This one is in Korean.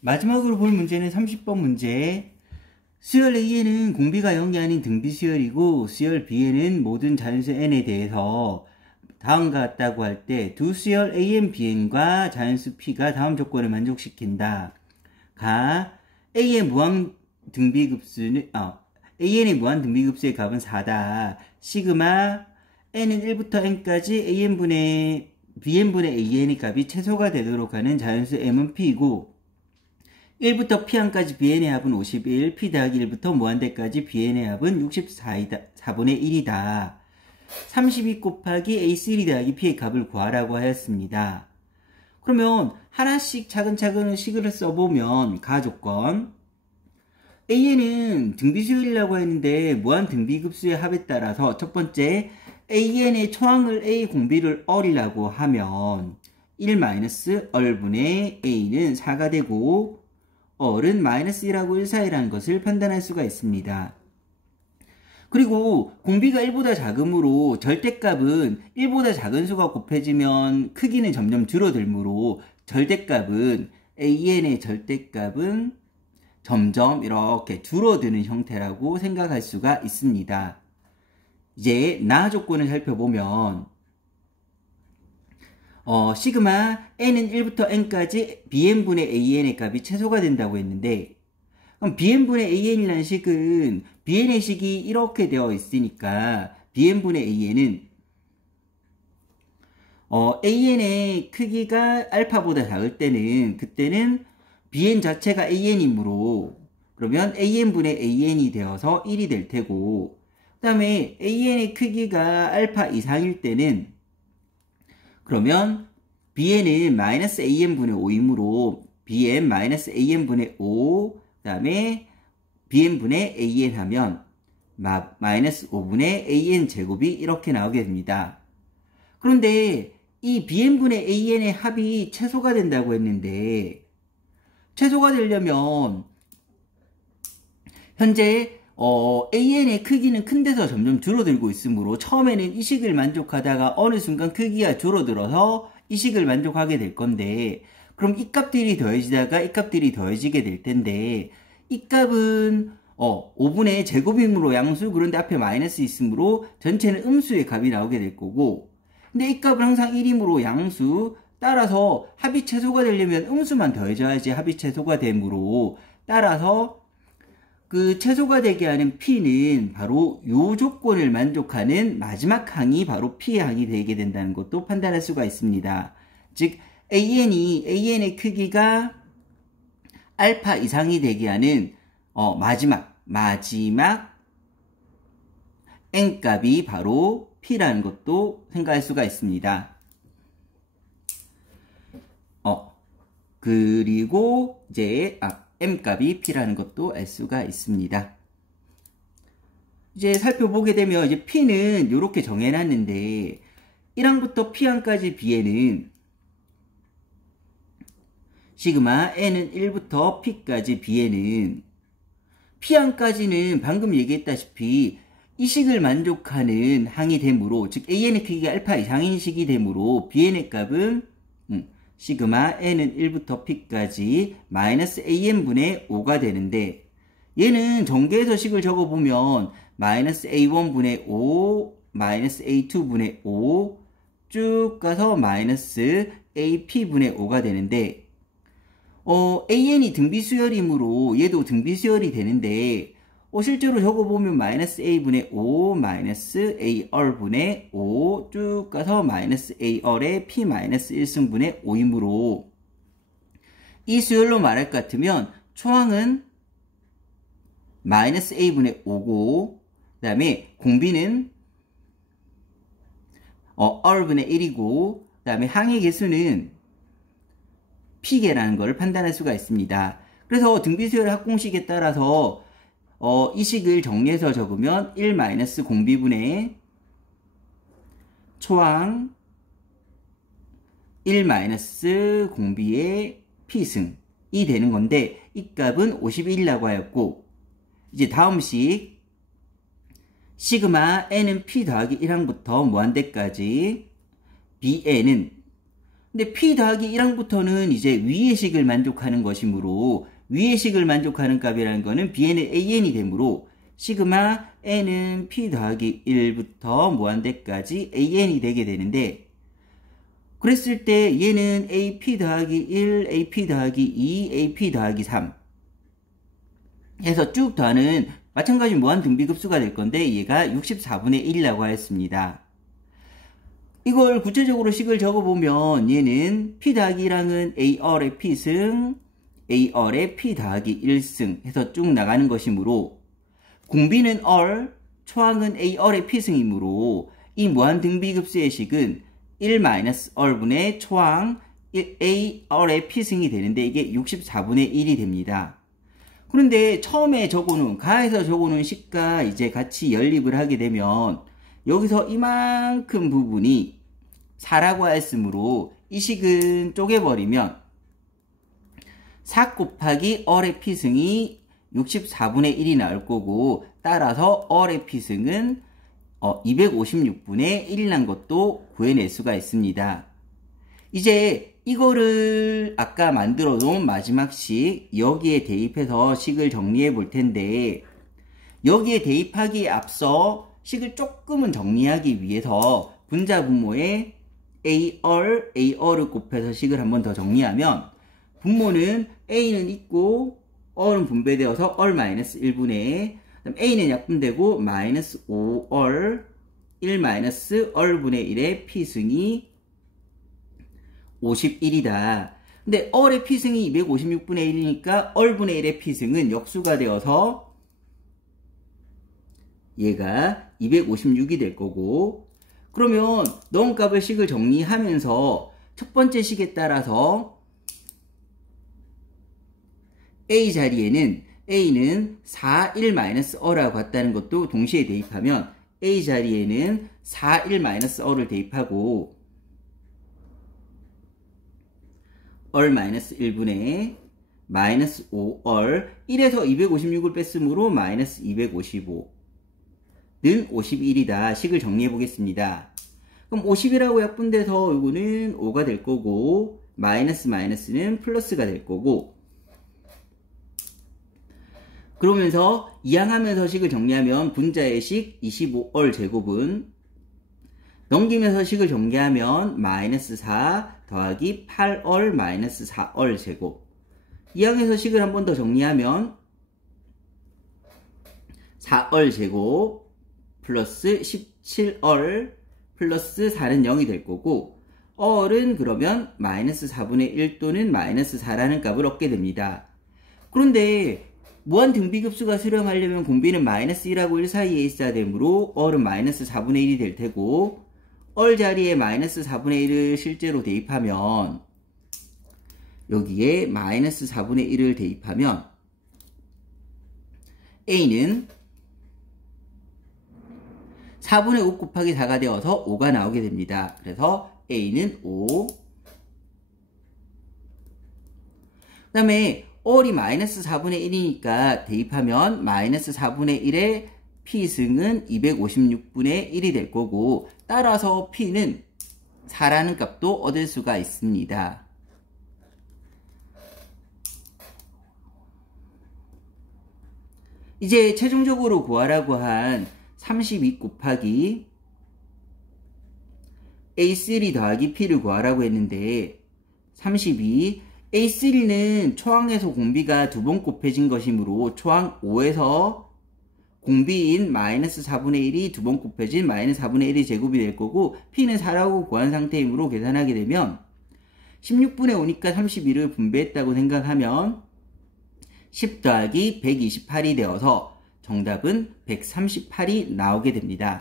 마지막으로 볼 문제는 30번 문제. 수열 A에는 공비가 0이 아닌 등비 수열이고 수열 B에는 모든 자연수 N에 대해서 다음과 같다고 할 때 두 수열 AN, BN과 자연수 P가 다음 조건을 만족시킨다. A의 무한 등비급수는 AN의 무한 등비급수의 값은 4다. 시그마 N은 1부터 N까지 AN분의 BN분의 AN의 값이 최소가 되도록 하는 자연수 M은 P이고 1부터 P항까지 Bn의 합은 51, P 더하기 1부터 무한대까지 Bn의 합은 64분의 1이다. 32 곱하기 A3 더하기 P의 값을 구하라고 하였습니다. 그러면 하나씩 차근차근 식을 써보면 가조건 AN은 등비수열이라고 했는데 무한 등비급수의 합에 따라서 첫 번째 AN의 초항을 A 공비를 얼이라고 하면 1-얼분의 A는 4가 되고 얼은 -1하고 1 사이라는 것을 판단할 수가 있습니다. 그리고 공비가 1보다 작으므로 절대값은 1보다 작은 수가 곱해지면 크기는 점점 줄어들므로 절대값은 AN의 절대값은 점점 이렇게 줄어드는 형태라고 생각할 수가 있습니다. 이제 나 조건을 살펴보면 시그마 n은 1부터 n까지 bn분의 an의 값이 최소가 된다고 했는데 그럼 bn분의 an이라는 식은 bn의 식이 이렇게 되어 있으니까 bn분의 an은 an의 크기가 알파보다 작을 때는 그때는 bn 자체가 an이므로 그러면 an분의 an이 되어서 1이 될 테고 그 다음에 an의 크기가 알파 이상일 때는 그러면 bn은 -an분의 5이므로 bn -an분의 5 그 다음에 bn분의 an 하면 -5분의 an 제곱이 이렇게 나오게 됩니다. 그런데 이 bn분의 an의 합이 최소가 된다고 했는데 최소가 되려면 현재 AN의 크기는 큰 데서 점점 줄어들고 있으므로 처음에는 이 식을 만족하다가 어느 순간 크기가 줄어들어서 이 식을 만족하게 될 건데 그럼 이 값들이 더해지다가 이 값들이 더해지게 될 텐데 이 값은 5분의 제곱이므로 양수 그런데 앞에 마이너스 있으므로 전체는 음수의 값이 나오게 될 거고 근데 이 값은 항상 1이므로 양수 따라서 합이 최소가 되려면 음수만 더해져야지 합이 최소가 되므로 따라서 그 최소가 되게 하는 P는 바로 요 조건을 만족하는 마지막 항이 바로 P의 항이 되게 된다는 것도 판단할 수가 있습니다. 즉 AN의 크기가 알파 이상이 되게 하는 마지막 N값이 바로 P라는 것도 생각할 수가 있습니다. 그리고 이제 M값이 P라는 것도 알 수가 있습니다. 이제 살펴보게 되면 이제 P는 이렇게 정해놨는데 1항부터 P항까지 B에는 시그마 N은 1부터 P까지 B에는 P항까지는 방금 얘기했다시피 이 식을 만족하는 항이 되므로 즉 AN의 크기가 알파 이상인 식이 되므로 Bn의 값은 시그마 n은 1부터 p까지 -an분의 5가 되는데 얘는 전개해서 식을 적어보면 -a1분의 5, -a2분의 5 쭉 가서 -ap분의 5가 되는데 an이 등비수열이므로 얘도 등비수열이 되는데 실제로 적어보면 -a분의 5, -a얼분의 5 쭉 가서 -a얼의 p -1승분의 5이므로 이 수열로 말할 것 같으면 초항은 -a분의 5고 그 다음에 공비는 얼분의 1이고 그 다음에 항의 개수는 p개라는 걸 판단할 수가 있습니다. 그래서 등비수열 합공식에 따라서 이 식을 정리해서 적으면 1 공비분의 초항 1 공비의 p승이 되는 건데 이 값은 51이라고 하였고 이제 다음 식 시그마 n은 p 더하기 1항부터 무한대까지 bn은 근데 P 더하기 1항부터는 이제 위의 식을 만족하는 것이므로 위의 식을 만족하는 값이라는 거는 Bn은 AN이 되므로 시그마 N은 P 더하기 1부터 무한대까지 AN이 되게 되는데 그랬을 때 얘는 AP 더하기 1, AP 더하기 2, AP 더하기 3 해서 쭉 더하는 마찬가지 무한 등비급수가 될 건데 얘가 64분의 1이라고 하였습니다. 이걸 구체적으로 식을 적어보면 얘는 P 더하기 1항은 AR의 P승, AR의 P 더하기 1승 해서 쭉 나가는 것이므로 공비는 R, 초항은 AR의 P승이므로 이 무한 등비급수의 식은 1-R분의 초항 AR의 P승이 되는데 이게 64분의 1이 됩니다. 그런데 처음에 적어놓은 가에서 적어놓은 식과 이제 같이 연립을 하게 되면 여기서 이만큼 부분이 4라고 하였으므로 이 식은 쪼개버리면 4 곱하기 R의 P승이 64분의 1이 나올 거고 따라서 R의 P승은 256분의 1이 난 것도 구해낼 수가 있습니다. 이제 이거를 아까 만들어 놓은 마지막 식 여기에 대입해서 식을 정리해 볼 텐데 여기에 대입하기에 앞서 식을 조금은 정리하기 위해서 분자 분모에 AR을 곱해서 식을 한번 더 정리하면 분모는 A는 있고 R은 분배되어서 R-1분의 A는 약분되고 마이너스 5R 1-R분의 1의 P승이 51이다. 근데 R의 P승이 256분의 1이니까 R분의 1의 P승은 역수가 되어서 얘가 256이 될 거고 그러면 넣은 값을 식을 정리하면서 첫 번째 식에 따라서 A 자리에는 A는 4, 1-R라고 같다는 것도 동시에 대입하면 A 자리에는 4, 1-R을 대입하고 R-1분의 마이너스 5R 1에서 256을 뺐으므로 마이너스 255는 51이다. 식을 정리해 보겠습니다. 그럼 50이라고 약분돼서 이거는 5가 될 거고 마이너스는 플러스가 될 거고 그러면서 이항하면서 식을 정리하면 분자의 식 25R 제곱은 넘기면서 식을 정리하면 마이너스 4 더하기 8R 마이너스 4R 제곱 이항에서 식을 한 번 더 정리하면 4R 제곱 플러스 17R 플러스 4는 0이 될 거고 R은 그러면 마이너스 4분의 1 또는 마이너스 4라는 값을 얻게 됩니다. 그런데 무한 등비급수가 수렴하려면 공비는 마이너스 1하고 1 사이에 있어야 되므로 R은 마이너스 4분의 1이 될 테고 R 자리에 마이너스 4분의 1을 실제로 대입하면 여기에 마이너스 4분의 1을 대입하면 A는 4분의 5 곱하기 4가 되어서 5가 나오게 됩니다. 그래서 A는 5 그 다음에 R이 마이너스 4분의 1이니까 대입하면 마이너스 4분의 1의 P승은 256분의 1이 될 거고 따라서 P는 4라는 값도 얻을 수가 있습니다. 이제 최종적으로 구하라고 한 32 곱하기 A3 더하기 P를 구하라고 했는데 32 A3는 초항에서 공비가 두 번 곱해진 것이므로 초항 5에서 공비인 마이너스 4분의 1이 두 번 곱해진 마이너스 4분의 1이 제곱이 될 거고 P는 4라고 구한 상태이므로 계산하게 되면 16분의 5니까 32를 분배했다고 생각하면 10 더하기 128이 되어서 정답은 138이 나오게 됩니다.